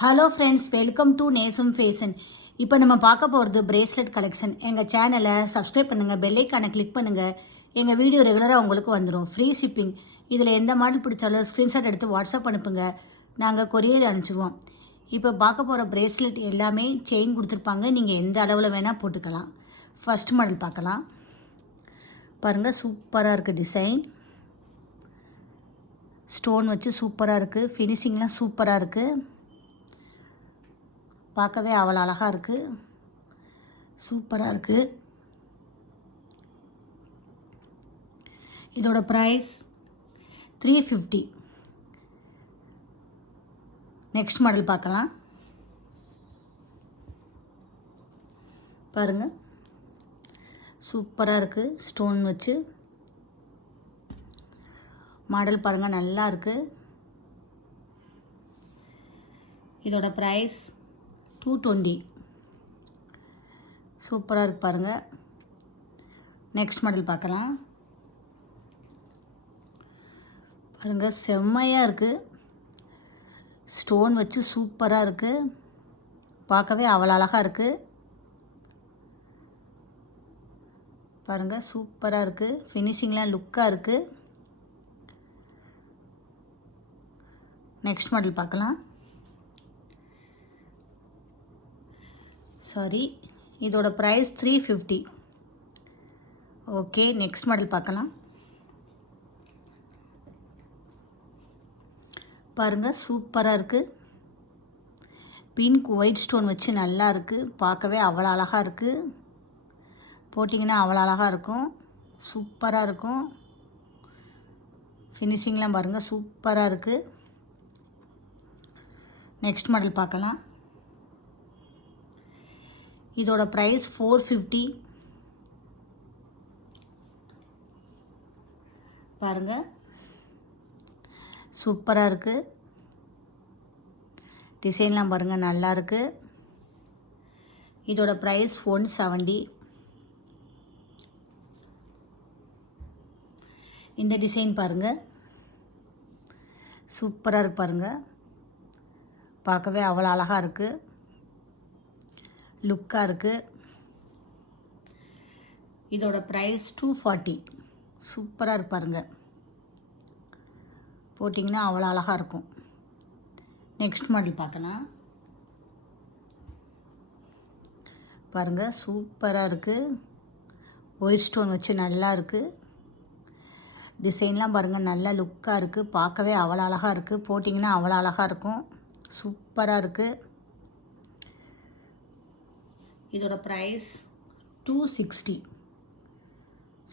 Hello friends, welcome to நேசம் fashion. இப்போ நம்ம பார்க்க போகிறது பிரேஸ்லெட் கலெக்ஷன். எங்கள் சேனலை சப்ஸ்கிரைப் பண்ணுங்கள், பெல்லைக்கானை கிளிக் பண்ணுங்கள். எங்கள் வீடியோ ரெகுலராக உங்களுக்கு வந்துடும். Free shipping. இதில் எந்த மாடல் பிடிச்சாலும் ஸ்க்ரீன்ஷாட் எடுத்து வாட்ஸ்அப் அனுப்புங்க, நாங்கள் கொரியர் அனுப்பிச்சிடுவோம். இப்போ பார்க்க போகிற பிரேஸ்லெட் எல்லாமே செயின் கொடுத்துருப்பாங்க, நீங்கள் எந்த அளவில் வேணால் போட்டுக்கலாம். ஃபஸ்ட் மாடல் பார்க்கலாம். பாருங்கள், சூப்பராக இருக்குது டிசைன். ஸ்டோன் வச்சு சூப்பராக இருக்குது. ஃபினிஷிங்லாம் சூப்பராக இருக்குது. பார்க்கவே அவ்வளோ அழகாக இருக்குது, சூப்பராக இருக்குது. இதோட ப்ரைஸ் 350. நெக்ஸ்ட் மாடல் பார்க்கலாம். பாருங்கள், சூப்பராக இருக்குது. ஸ்டோன் வச்சு மாடல் பாருங்கள், நல்லா இருக்குது. இதோட ப்ரைஸ் 220. சூப்பராக இருக்கு பாருங்கள். நெக்ஸ்ட் மாடல் பார்க்கலாம். பாருங்கள், செம்மையாக இருக்குது. ஸ்டோன் வச்சு சூப்பராக இருக்குது. பார்க்கவே அவ்வளோ அழகாக இருக்குது. பாருங்கள், சூப்பராக இருக்குது. ஃபினிஷிங்லாம் லுக்காக இருக்குது. நெக்ஸ்ட் மாடல் பார்க்கலாம். இதோட ப்ரைஸ் 350. ஓகே, நெக்ஸ்ட் மாடல் பார்க்கலாம். பாருங்கள், சூப்பராக இருக்குது. பிங்க் ஒயிட் ஸ்டோன் வச்சு நல்லா இருக்குது. பார்க்கவே அவ்வளோ அழகாக இருக்குது. போட்டிங்கன்னா அவ்வளோ அழகாக இருக்கும், சூப்பராக இருக்கும். ஃபினிஷிங்லாம் பாருங்கள், சூப்பராக இருக்குது. நெக்ஸ்ட் மாடல் பார்க்கலாம். இதோட ப்ரைஸ் 450. பாருங்கள், சூப்பராக இருக்குது. டிசைன்லாம் பாருங்கள், நல்லா இருக்குது. இதோட ப்ரைஸ் 170. இந்த டிசைன் பாருங்கள், சூப்பராக இருக்கு பாருங்கள். பார்க்கவே அவ்வளோ அழகாக இருக்குது, லுக்காக இருக்குது. இதோட ப்ரைஸ் 240. சூப்பராக இருப்பாருங்க, போட்டிங்கன்னா அவ்வளோ அழகாக இருக்கும். நெக்ஸ்ட் மாடல் பார்க்கலாம். பாருங்கள், சூப்பராக இருக்குது. ஒயிட் ஸ்டோன் வச்சு நல்லா இருக்குது. டிசைன்லாம் பாருங்கள், நல்லா லுக்காக இருக்குது. பார்க்கவே அவ்வளோ அழகாக இருக்குது. போட்டிங்கன்னா அவ்வளோ அழகாக இருக்கும், சூப்பராக இருக்குது. இதோட ப்ரைஸ் 260.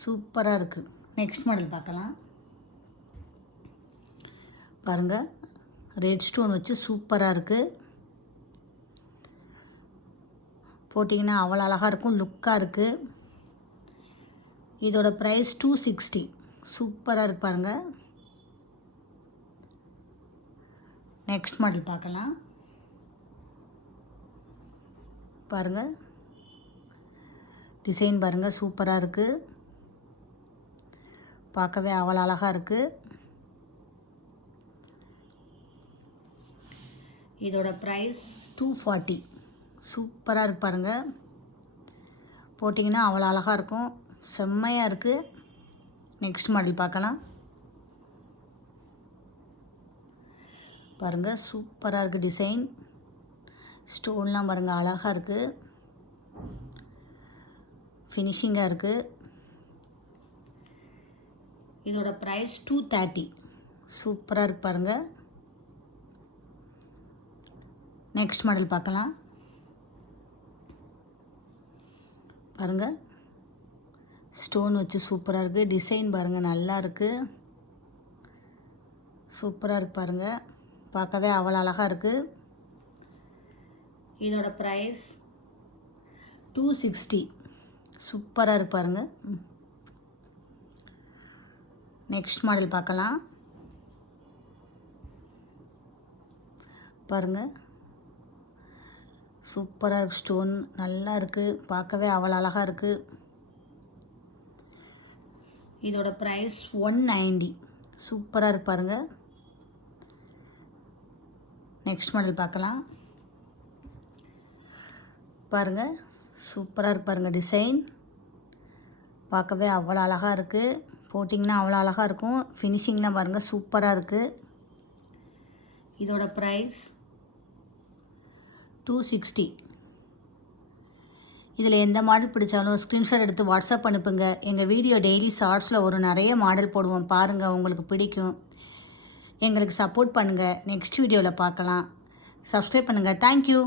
சூப்பராக இருக்குது. நெக்ஸ்ட் மாடல் பார்க்கலாம். பாருங்கள், ரெட் ஸ்டோன் வச்சு சூப்பராக இருக்குது. போட்டிங்கன்னா அவ்வளோ அழகாக இருக்கும், லுக்காக இருக்குது. இதோட ப்ரைஸ் 260. சூப்பராக இருக்கு பாருங்கள். நெக்ஸ்ட் மாடல் பார்க்கலாம். பாருங்கள், டிசைன் பாருங்கள், சூப்பராக இருக்குது. பார்க்கவே அவ்வளோ அழகாக இருக்குது. இதோட ப்ரைஸ் 240. சூப்பராக இருக்கு பாருங்கள். போட்டிங்கன்னா அவ்வளோ அழகாக இருக்கும், செம்மையாக இருக்குது. நெக்ஸ்ட் மாடல் பார்க்கலாம். பாருங்கள், சூப்பராக இருக்குது டிசைன். ஸ்டோன்லாம் பாருங்கள், அழகாக இருக்குது. ஃபினிஷிங்காக இருக்குது. இதோட ப்ரைஸ் 230. சூப்பராக இருக்கு பாருங்கள். நெக்ஸ்ட் மாடல் பார்க்கலாம். பாருங்கள், ஸ்டோன் வச்சு சூப்பராக இருக்குது. டிசைன் பாருங்கள், நல்லா இருக்குது, சூப்பராக இருக்கு பாருங்கள். பார்க்கவே அவ்வளோ அழகாக இருக்குது. இதோட ப்ரைஸ் 260. சூப்பராக இருக்கு பாருங்கள். நெக்ஸ்ட் மாடல் பார்க்கலாம். பாருங்கள், சூப்பராக இருக்கு. ஸ்டோன் நல்லா இருக்குது. பார்க்கவே அவ்வளோ அழகாக இருக்குது. இதோட ப்ரைஸ் 190. சூப்பராக இருக்கு பாருங்கள். நெக்ஸ்ட் மாடல் பார்க்கலாம். பாருங்கள், சூப்பராக இருக்குது பாருங்கள். டிசைன் பார்க்கவே அவ்வளோ அழகாக இருக்குது. போட்டிங்கன்னா அவ்வளோ அழகாக இருக்கும். ஃபினிஷிங்லாம் பாருங்கள் சூப்பராக இருக்குது. இதோட ப்ரைஸ் 260. இதில் எந்த மாடல் பிடிச்சாலும் ஸ்க்ரீன்ஷாட் எடுத்து வாட்ஸ்அப் அனுப்புங்க. எங்கள் வீடியோ டெய்லி ஷார்ட்ஸில் ஒரு நிறைய மாடல் போடுவோம், பாருங்கள், உங்களுக்கு பிடிக்கும். எங்களுக்கு சப்போர்ட் பண்ணுங்கள். நெக்ஸ்ட் வீடியோவில் பார்க்கலாம். சப்ஸ்கிரைப் பண்ணுங்கள். தேங்க்யூ.